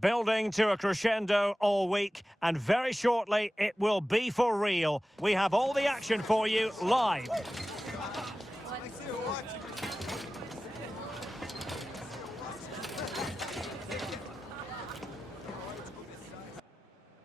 building to a crescendo all week, and very shortly it will be for real. We have all the action for you live.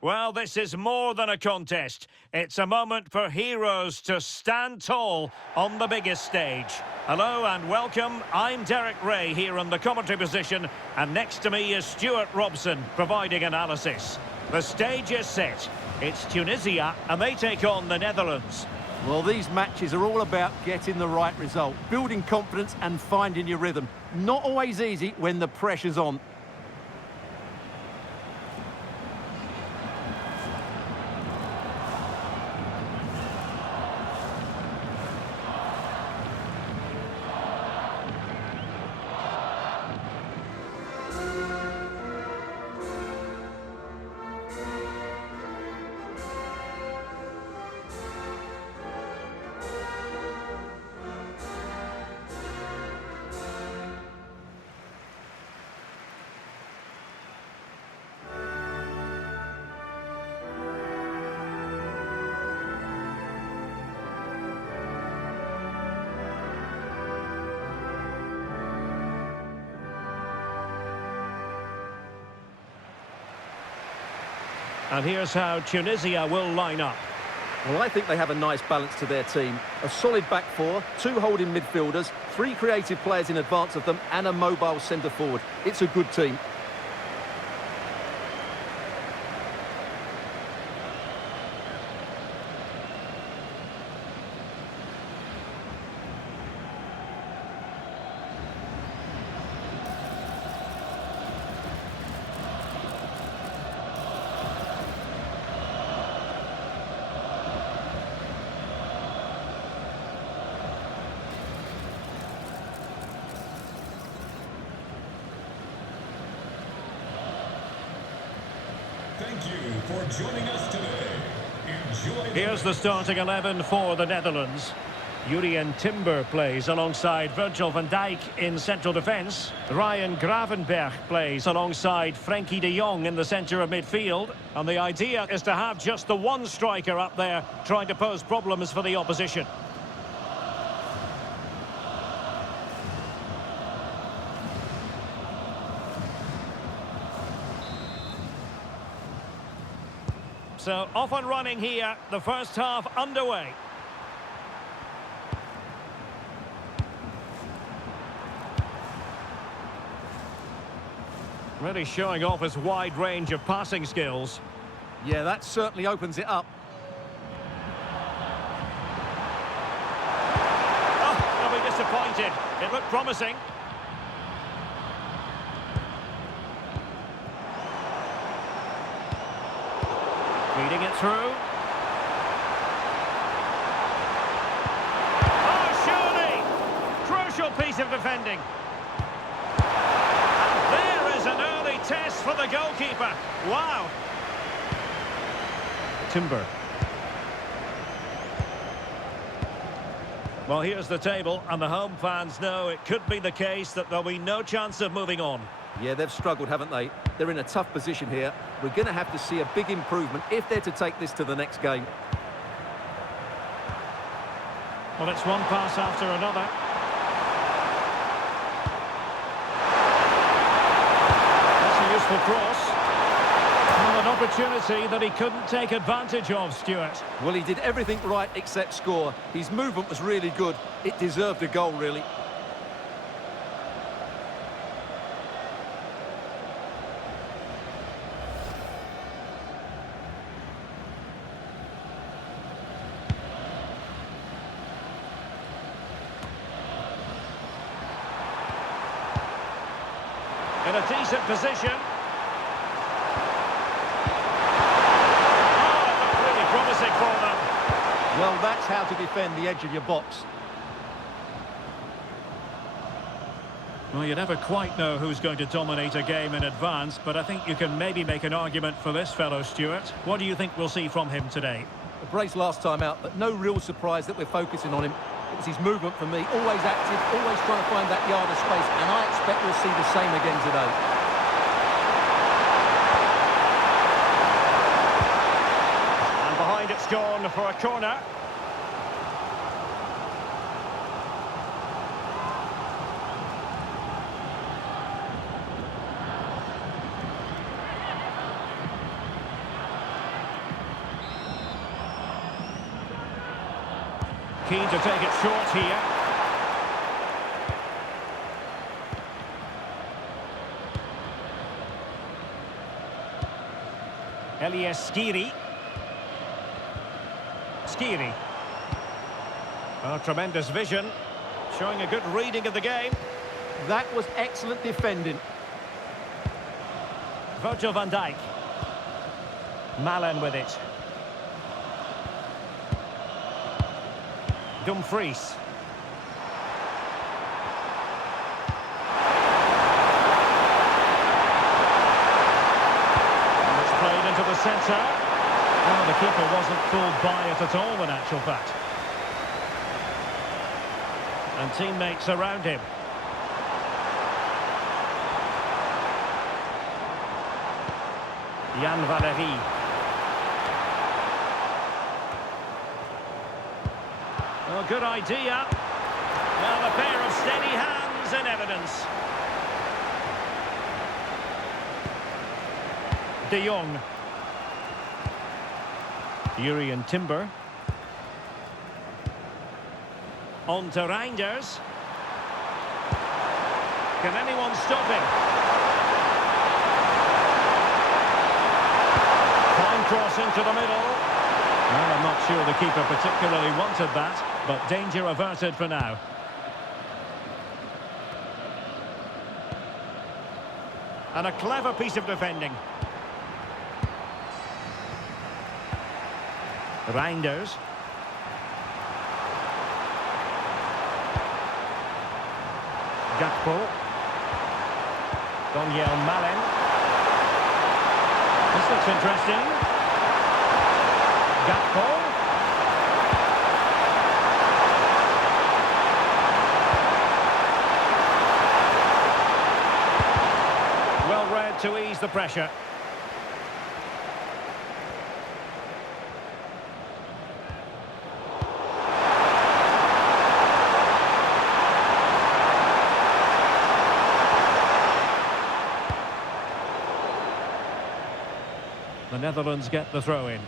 Well, this is more than a contest. It's a moment for heroes to stand tall on the biggest stage. Hello and welcome. I'm Derek Ray here in the commentary position, and next to me is Stuart Robson providing analysis. The stage is set. It's Tunisia and they take on the Netherlands. Well, these matches are all about getting the right result, building confidence and finding your rhythm. Not always easy when the pressure's on. And here's how Tunisia will line up. Well, I think they have a nice balance to their team. A solid back four, two holding midfielders, three creative players in advance of them, and a mobile centre-forward. It's a good team. Thank you for joining us today. Enjoy. Here's the starting 11 for the Netherlands. Jurien Timber plays alongside Virgil van Dijk in central defence. Ryan Gravenberch plays alongside Frenkie de Jong in the centre of midfield. And the idea is to have just the one striker up there trying to pose problems for the opposition. So off and running here, the first half underway. Really showing off his wide range of passing skills. Yeah, that certainly opens it up. Oh, they'll be disappointed. It looked promising. Feeding it through. Oh, surely! Crucial piece of defending. And there is an early test for the goalkeeper. Wow! Timber. Well, here's the table, and the home fans know it could be the case that there'll be no chance of moving on. Yeah, they've struggled, haven't they? They're in a tough position here. We're going to have to see a big improvement if they're to take this to the next game. Well, it's one pass after another. That's a useful cross. Well, an opportunity that he couldn't take advantage of, Stuart. Well, he did everything right except score. His movement was really good. It deserved a goal, really. In a decent position. Oh, it looked really promising for them. Well, that's how to defend the edge of your box. Well, you never quite know who's going to dominate a game in advance, but I think you can maybe make an argument for this fellow, Stuart. What do you think we'll see from him today? A brace last time out, but no real surprise that we're focusing on him. It was his movement for me, always active, always trying to find that yard of space, and I expect we'll see the same again today. It's gone for a corner. Keen to take it short here. Elias Skiri. Skiri. Oh, tremendous vision. Showing a good reading of the game. That was excellent defending. Virgil van Dijk. Malen with it. Dumfries. And it's played into the centre. Well, the keeper wasn't fooled by it at all in actual fact. And teammates around him. Jan Valery. Oh, good idea. Well, a pair of steady hands in evidence. De Jong. Urian Timber. On to Reinders. Can anyone stop him? Fine cross into the middle. Well, I'm not sure the keeper particularly wanted that, but danger averted for now. And a clever piece of defending. Reinders. Gakpo. Daniel Malen. This looks interesting. Gakpo. Well read to ease the pressure. The Netherlands get the throw in.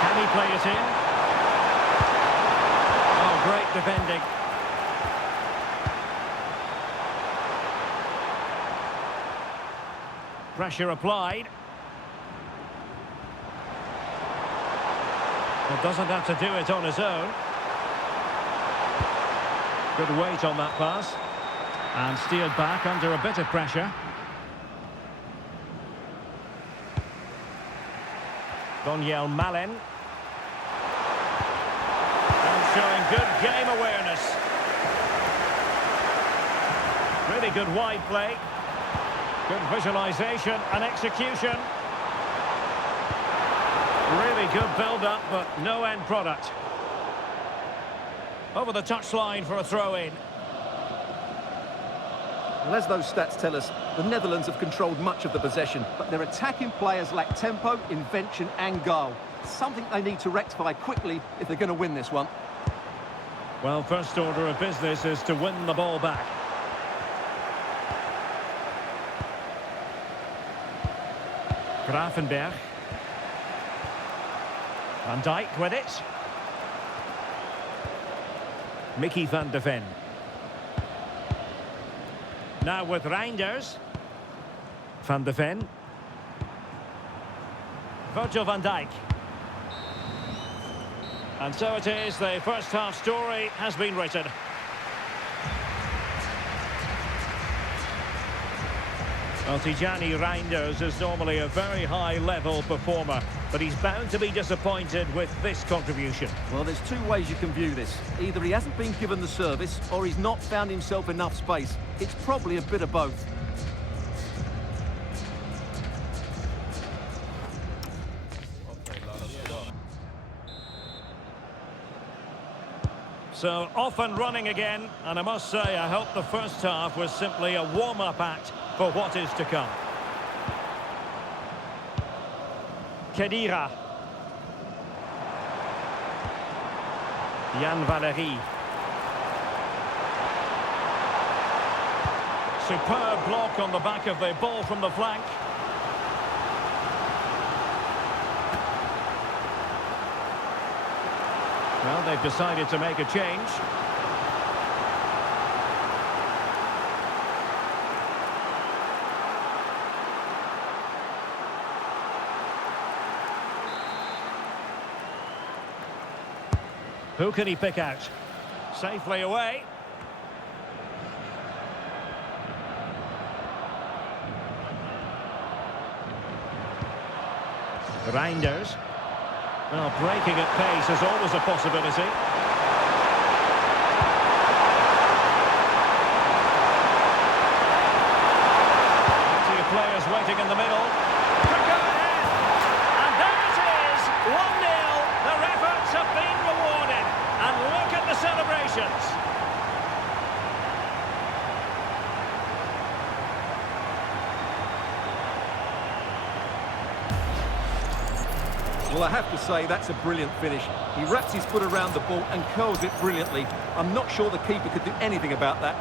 Can he play it in? Oh, great defending. Pressure applied. Well, doesn't have to do it on his own. Good weight on that pass. And steered back under a bit of pressure. Daniel Malen. And showing good game awareness. Really good wide play. Good visualisation and execution. Really good build-up, but no end product. Over the touchline for a throw-in. Well, as those stats tell us, the Netherlands have controlled much of the possession, but their attacking players lack tempo, invention and goal. Something they need to rectify quickly if they're going to win this one. Well, first order of business is to win the ball back. Gravenberg. Van Dijk with it. Mickey van de Ven. Now with Reinders. Van de Ven. Virgil van Dijk. And so it is, the first half story has been written. Well, Tijani Reinders is normally a very high-level performer, but he's bound to be disappointed with this contribution. Well, there's two ways you can view this. Either he hasn't been given the service, or he's not found himself enough space. It's probably a bit of both. So off and running again, and I must say I hope the first half was simply a warm-up act for what is to come. Khedira. Jan Valery. Superb block on the back of the ball from the flank. Well, they've decided to make a change. Who can he pick out? Safely away. Reinders. Well, breaking at pace is always a possibility. Plenty of players waiting in the middle. Could go ahead. And there it is, 1-0. Their efforts have been rewarded. And look at the celebrations. Well, I have to say, that's a brilliant finish. He wraps his foot around the ball and curls it brilliantly. I'm not sure the keeper could do anything about that.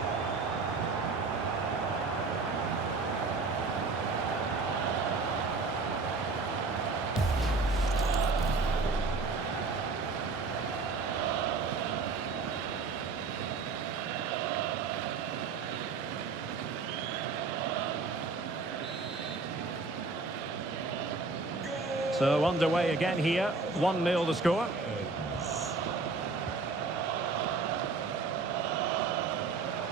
So underway again here, 1-0 the score.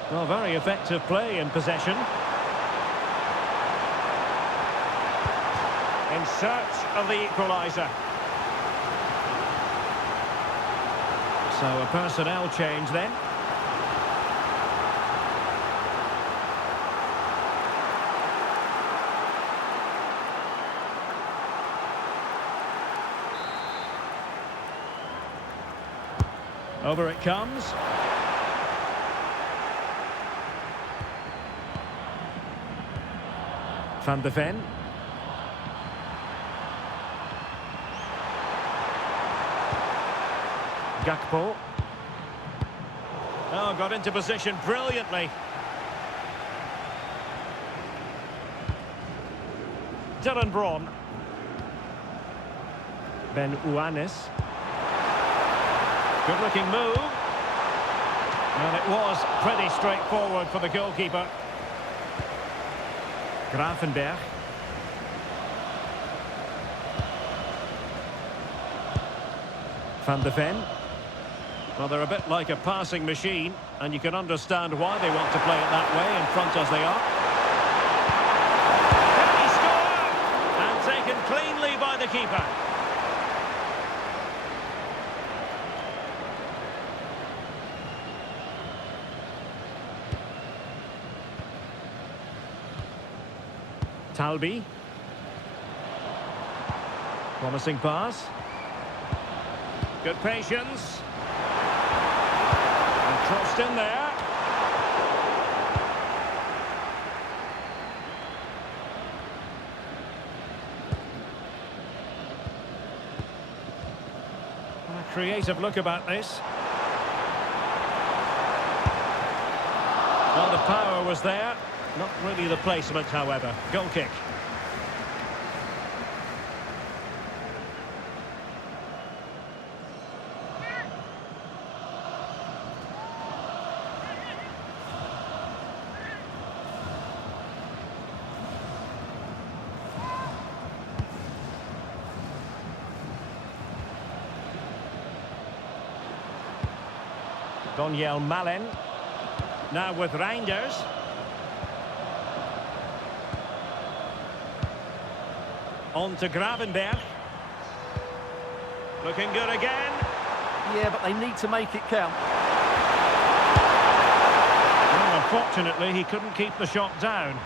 Well, very effective play in possession. In search of the equaliser. So a personnel change then. Over it comes. Van de Ven. Gakpo. Oh, got into position brilliantly. Dylan Braun. Ben Uanis. Good-looking move. And it was pretty straightforward for the goalkeeper. Gravenberg. Van de Ven. Well, they're a bit like a passing machine, and you can understand why they want to play it that way, in front as they are. Can he score? And taken cleanly by the keeper. Talbi. Promising pass. Good patience. And crossed in there. A creative look about this. Well, the power was there. Not really the placement, however. Goal kick. Daniel Malen. Now with Reinders. On to Gravenberg. Looking good again. Yeah, but they need to make it count. Well, unfortunately, he couldn't keep the shot down.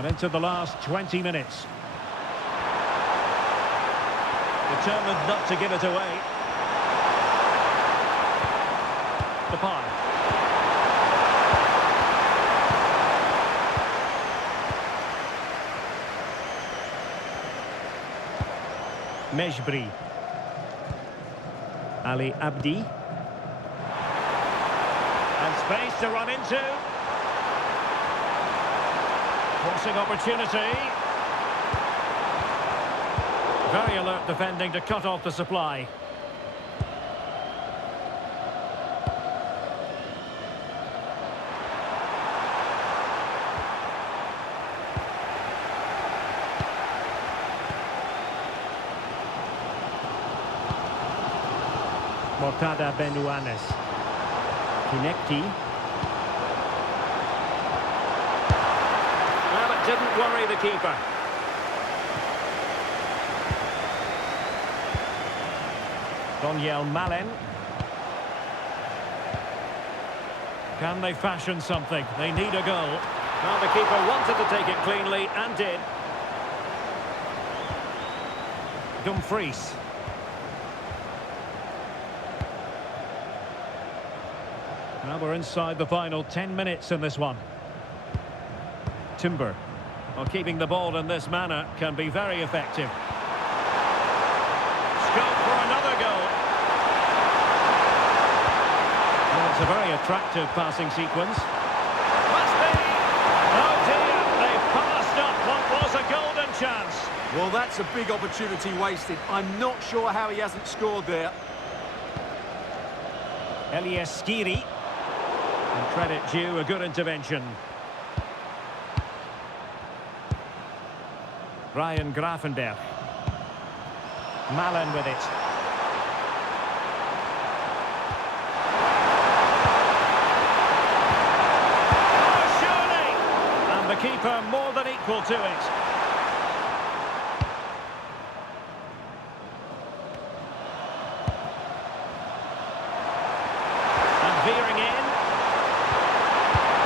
And into the last 20 minutes. Determined not to give it away. The Depay. Mejbri. Ali Abdi. And space to run into. Crossing opportunity. Very alert defending to cut off the supply. Mortada Benuanes. Kinecti. Well, it didn't worry the keeper. Daniel Malen. Can they fashion something? They need a goal. Well, the keeper wanted to take it cleanly and did. Dumfries. Well, we're inside the final 10 minutes in this one. Timber. Well, keeping the ball in this manner can be very effective. Scope for another goal. Well, it's a very attractive passing sequence. Must be! Oh dear, they've passed up what was a golden chance. Well, that's a big opportunity wasted. I'm not sure how he hasn't scored there. Elias Skiri. And credit due, a good intervention. Ryan Grafenberg. Malen with it. Oh, surely! And the keeper more than equal to it. And veering in.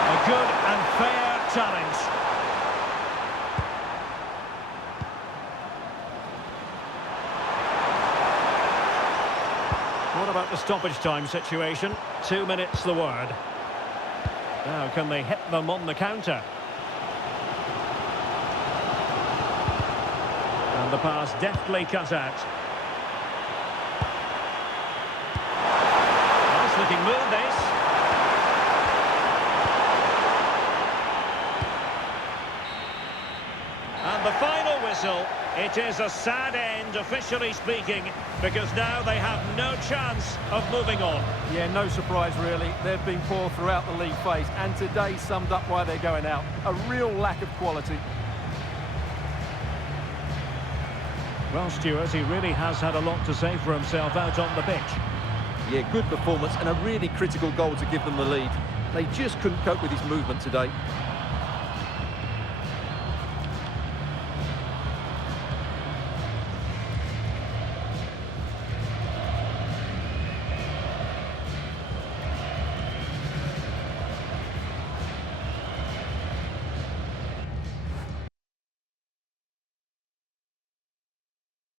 A good and fair challenge. What about the stoppage time situation? 2 minutes the word. Now can they hit them on the counter? And the pass deftly cut out. Nice looking move this. And the final whistle. It is a sad end, officially speaking, because now they have no chance of moving on. Yeah, no surprise really. They've been poor throughout the league phase, and today summed up why they're going out. A real lack of quality. Well, Stuart, he really has had a lot to say for himself out on the pitch. Yeah, good performance and a really critical goal to give them the lead. They just couldn't cope with his movement today.